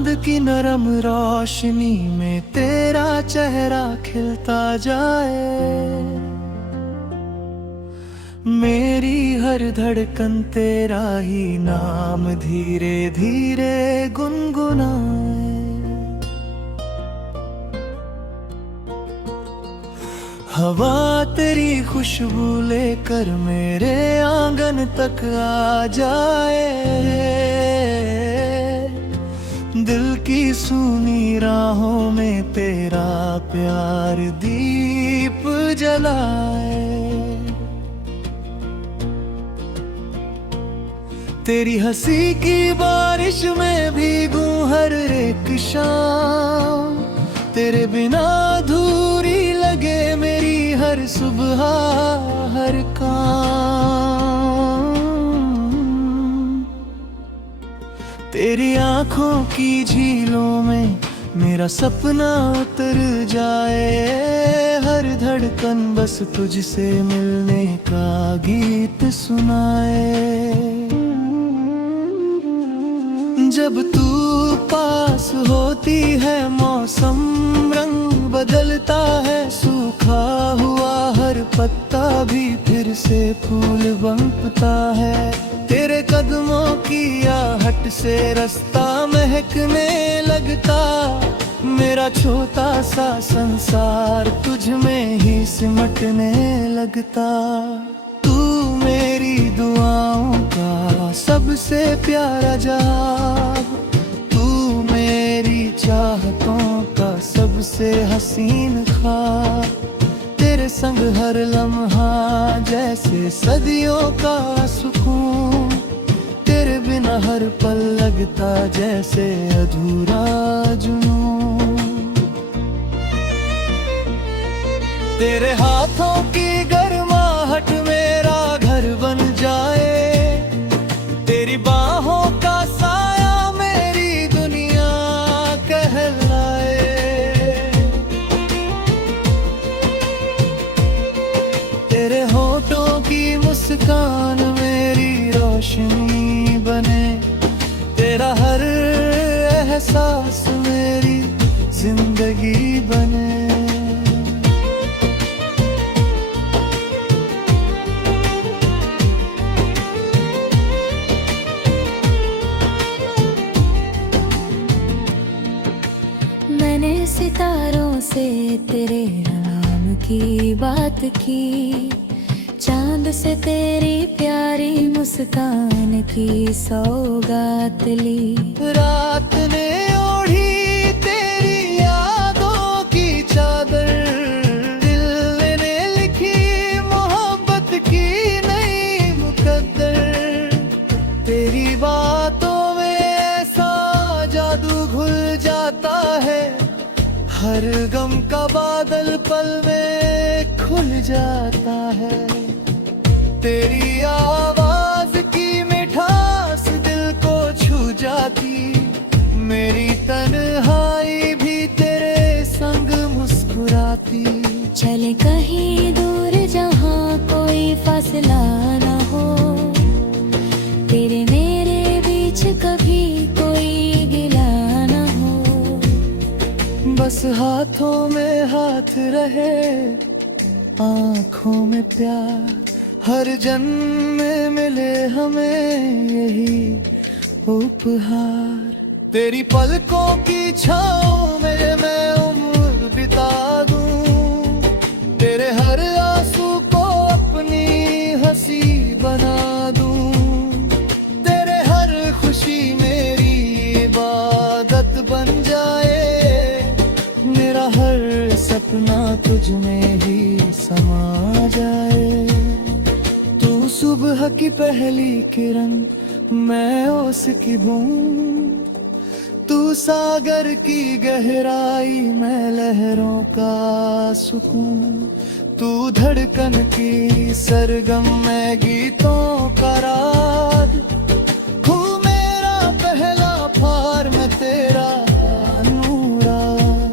चांद की नरम रोशनी में तेरा चेहरा खिलता जाए। मेरी हर धड़कन तेरा ही नाम धीरे धीरे गुनगुनाए। हवा तेरी खुशबू लेकर मेरे आंगन तक आ जाए। दिल की सूनी राहों में तेरा प्यार दीप जलाए। तेरी हंसी की बारिश में भीगूं हर एक शाम। तेरे बिना अधूरी लगे मेरी हर सुबह हर काम। तेरी आंखों की झीलों में मेरा सपना उतर जाए। हर धड़कन बस तुझसे मिलने का गीत सुनाए। जब तू पास होती है मौसम रंग बदलता है। सूखा हुआ हर पत्ता भी फिर से फूल बनता है। तेरे कदमों की आहट से रास्ता महकने लगता। मेरा छोटा सा संसार तुझ में ही सिमटने लगता। तू मेरी दुआओं का सबसे प्यारा जवाब। तू मेरी चाहतों का सबसे हसीन ख्वाब। तेरे संग हर लम्हा जैसे सदियों का सुकून। तेरे बिना हर पल लगता जैसे अधूरा जुनून। तेरे हाथों की गर्माहट मेरा घर बन जाए। तेरी बाहों का साया मेरी दुनिया कहलाए। तेरे होठों की मुस्कान मेरी रोशनी बने। तेरा हर एहसास मेरी जिंदगी बने। मैंने सितारों से तेरे नाम की बात की। चांद से तेरी प्यारी मुस्कान की सौगात ली। रात ने ओढ़ी तेरी यादों की चादर। दिल ने लिखी मोहब्बत की नई मुकद्दर। तेरी बातों में ऐसा जादू घुल जाता है। हर गम का बादल पल में खुल जाता है। तेरी आवाज की मिठास दिल को छू जाती। मेरी तन्हाई भी तेरे संग मुस्कुराती। चले कहीं दूर जहाँ कोई फासला ना हो। तेरे मेरे बीच कभी कोई गिला ना हो। बस हाथों में हाथ रहे आँखों में प्यार। हर जन्म में मिले हमें यही उपहार। तेरी पलकों की छाँव में मैं उम्र बिता दूं। तेरे हर आंसू को अपनी हंसी बना दूं। तेरे हर खुशी मेरी इबादत बन जाए। मेरा हर सपना तुझ में ही समा जाए। सुबह की पहली किरण मैं ओस की बूंद। तू सागर की गहराई मैं लहरों का सुकून। तू धड़कन की सरगम मैं गीतों का राग। हूँ मेरा पहला प्यार मैं तेरा अनुराग।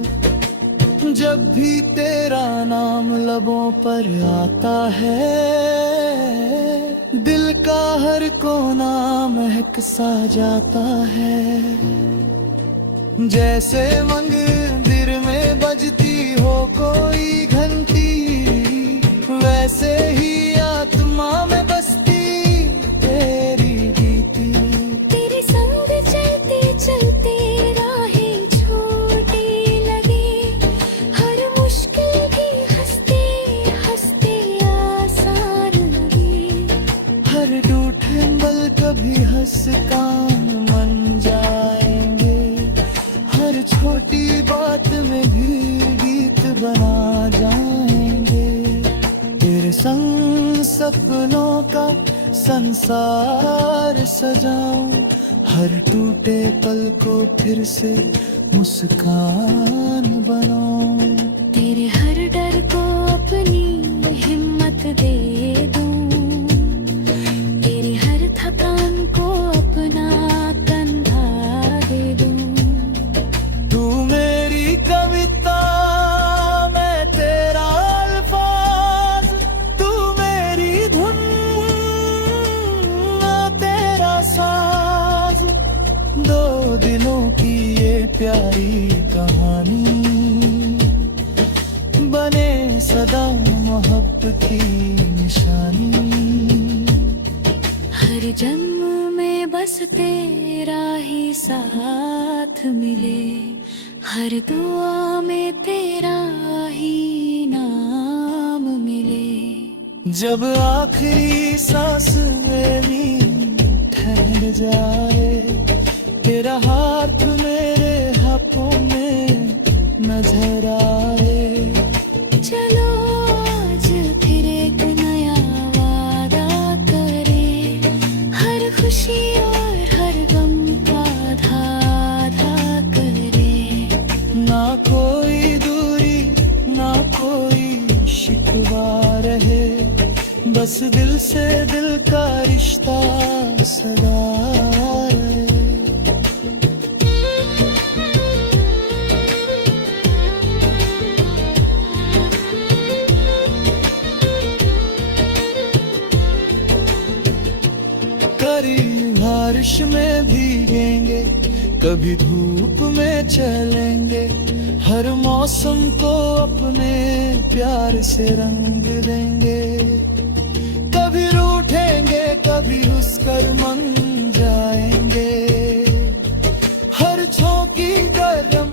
जब भी तेरा नाम लबों पर आता है। दिल का हर कोना महक सा जाता है। जैसे मंदिर में बजती हो कोई घंटी, वैसे ही आत्मा में बसती तेरी गीती। तेरे संग चलते चलते राहें छोटी लगी, हर मुश्किल भी हंसते हंसते आसान लगी। हर टूटे पल कभी हंस काम मन जाएंगे, हर छोटी बात में भी गीत बना जाएंगे। तेरे संग सपनों का संसार सजाऊं, हर टूटे पल को फिर से मुस्कान बनाऊं। तेरे हर डर को अपनी हिम्मत दे दूं, तेरी हर थकान को अपना कंधा दे दूं। तू मेरी कविता, मैं तेरा अल्फाज, तू मेरी धुन, मैं तेरा साज। दो दिलों की ये प्यारी कहानी बने सदा मोहब्बत की निशानी। हर जन्म में बस तेरा ही साथ मिले, हर दुआ में तेरा ही नाम मिले। जब आखिरी सांस मेरी ठहर जाए, तेरा हाथ मेरे हाथों में नजर आए। चलो आज फिर एक नया वादा करें, हर खुशी और हर गम का आधा आधा करें। ना कोई दूरी ना कोई शिकवा रहे, बस दिल से दिल का रिश्ता सदा रहे। कभी बारिश में भीगेंगे, कभी धूप में चलेंगे, हर मौसम को अपने प्यार से रंग देंगे। कभी रूठेंगे कभी हंसकर मन जाएंगे, हर झोंकी गर्म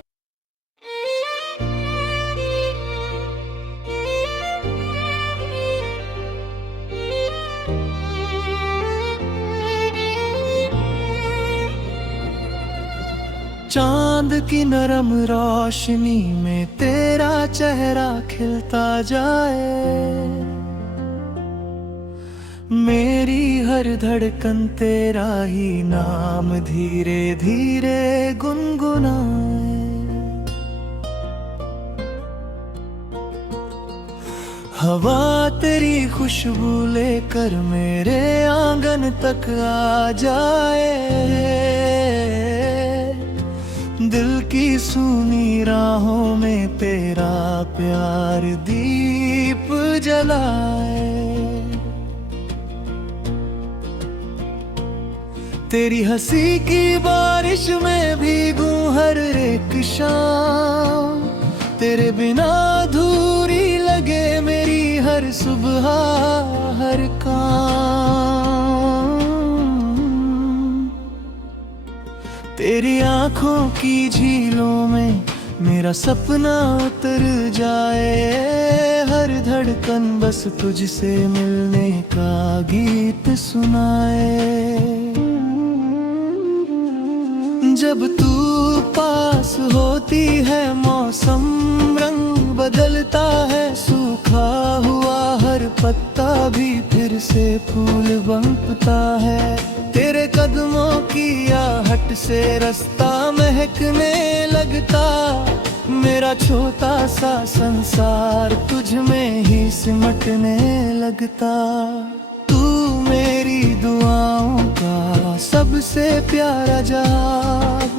चांद की नरम रोशनी में तेरा चेहरा खिलता जाए। मेरी हर धड़कन तेरा ही नाम धीरे धीरे गुनगुनाए। हवा तेरी खुशबू लेकर मेरे आंगन तक आ जाए। दिल की सूनी राहों में तेरा प्यार दीप जलाए। तेरी हंसी की बारिश में भीगूं हर एक शाम, तेरे बिना अधूरी लगे मेरी हर सुबह हर काम। तेरी आंखों की झीलों में मेरा सपना उतर जाए। हर धड़कन बस तुझसे मिलने का गीत सुनाए। जब तू पास होती है मौसम रंग बदलता है, सूखा हुआ हर पत्ता भी फिर से फूल बनता है। तेरे कदमों की आहट से रास्ता महकने लगता, मेरा छोटा सा संसार तुझ में ही सिमटने लगता। तू मेरी दुआओं का सबसे प्यारा जवाब,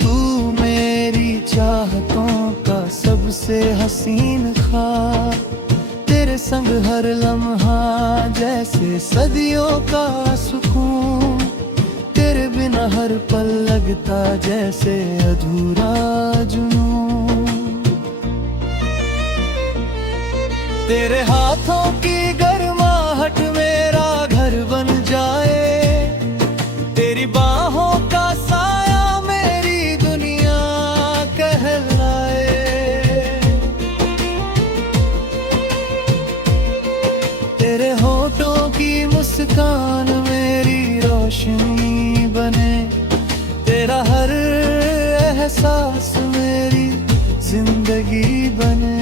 तू मेरी चाहतों का सबसे हसीन ख्वाब। तेरे संग हर लम्हा जैसे सदियों का सुकून, तेरे तेरे बिना हर पल लगता जैसे अधूरा जुनून। तेरे हाथों की गर्माहट मेरा घर बन जाए, तेरी बाहों का साया मेरी दुनिया कहलाए। तेरे होठों की मुस्कान मेरी रोशनी बने, तेरा हर एहसास मेरी जिंदगी बने।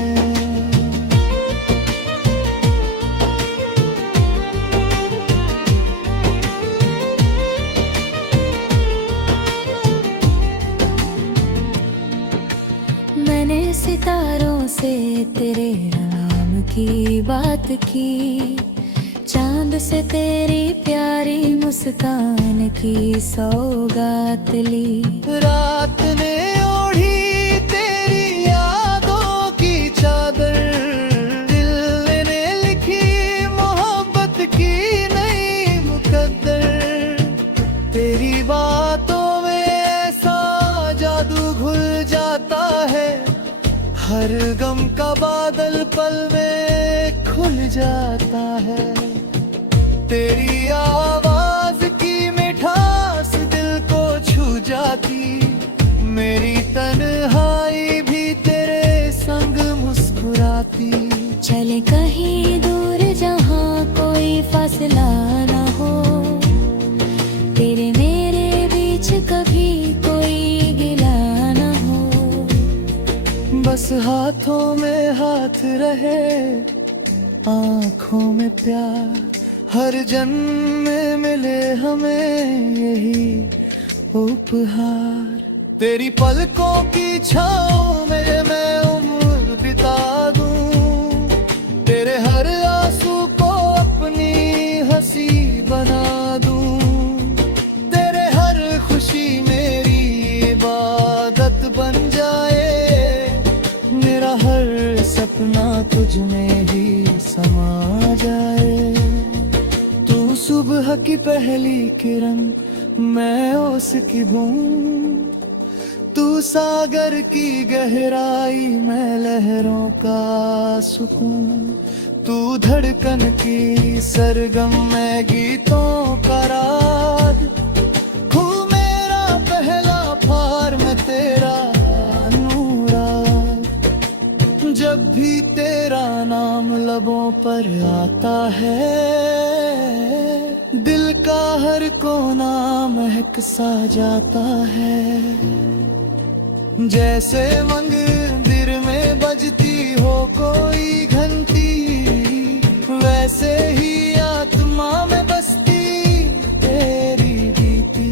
मैंने सितारों से तेरे नाम की बात की, चांद से तेरी प्यारी मुस्कान की सौगात ली। रात ने ओढ़ी तेरी यादों की चादर, दिल ने लिखी मोहब्बत की नई मुकद्दर। तेरी बातों में ऐसा जादू घुल जाता है, हर गम का बादल पल में खुल जाता है। तेरी आवाज की मिठास दिल को छू जाती, मेरी तन्हाई भी तेरे संग मुस्कुराती। चले कहीं दूर जहाँ कोई फासला ना हो, तेरे मेरे बीच कभी कोई गिला ना हो। बस हाथों में हाथ रहे, आँखों में प्यार, हर जन्म में मिले हमें यही उपहार। तेरी पलकों की छाँव में मैं उम्र बिता दूं, तेरे हर आंसू को अपनी हंसी बना दूं। तेरे हर खुशी मेरी इबादत बन जाए, मेरा हर सपना तुझ में ही समा जाए। तू सुबह की पहली किरण, मैं ओस की बूंद, तू सागर की गहराई, मैं लहरों का सुकून। तू धड़कन की सरगम, मैं गीतों का राग, तू मेरा पहला प्यार, मैं तेरा अनुराग। जब भी तेरा नाम लबों पर आता है, दिल का हर कोना महक सा जाता है। जैसे मंदिर में बजती हो कोई घंटी, वैसे ही आत्मा में बसती तेरी गीती।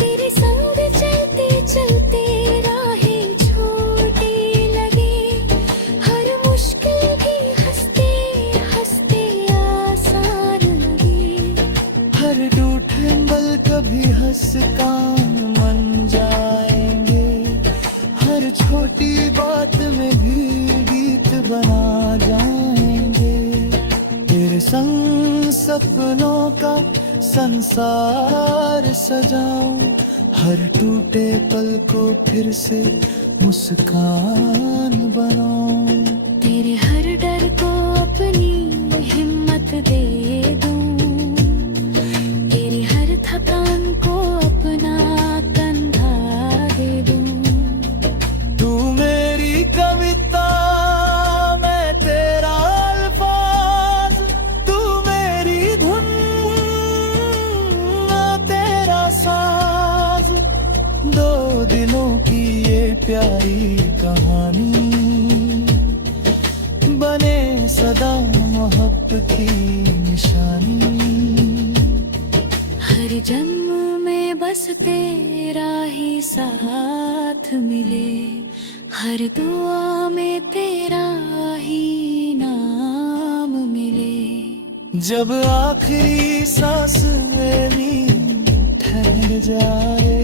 तेरे संग चलते चलते राहें छोटी लगी, हर मुश्किल भी हंसते हंसते आसान लगी। हर टूटे पल कभी हंस काम बन जाएंगे, हर छोटी बात में भी गीत बना जाएंगे। तेरे संग सपनों का संसार सजाऊं, हर टूटे पल को फिर से मुस्कान बनाऊं। तेरे हर डर को अपनी हिम्मत दे दूं, तेरी हर थकान को अपना कंधा दे दूं। तू मेरी कविता, मैं तेरा अल्फाज, तू मेरी धुन, मैं तेरा साज। दो दिलों की ये प्यारी कहानी बने सदा मोहब्बत की निशानी। हर जन्म में बस तेरा ही साथ मिले, हर दुआ में तेरा ही नाम मिले। जब आखिरी सांस मेरी ठहर जाए,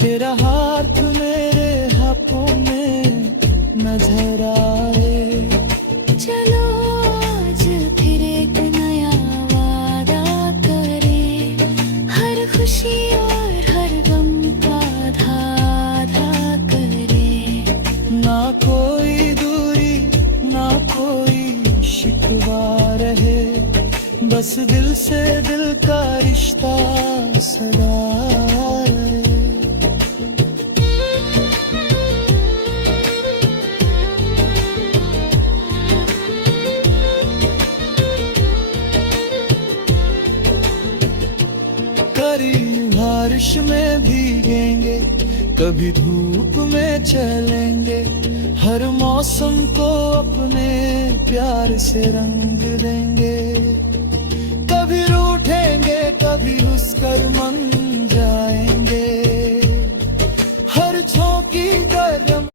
तेरा हाथ मेरे हाथों में नजर आए। चलो आज फिर एक नया वादा करें, हर खुशी और इस दिल से दिल का रिश्ता सदा रहे। कभी बारिश में भीगेंगे, कभी धूप में चलेंगे, हर मौसम को अपने प्यार से रंग देंगे। कभी रूठेंगे, कभी हंसकर मन जाएंगे, हर झोंकी गर्म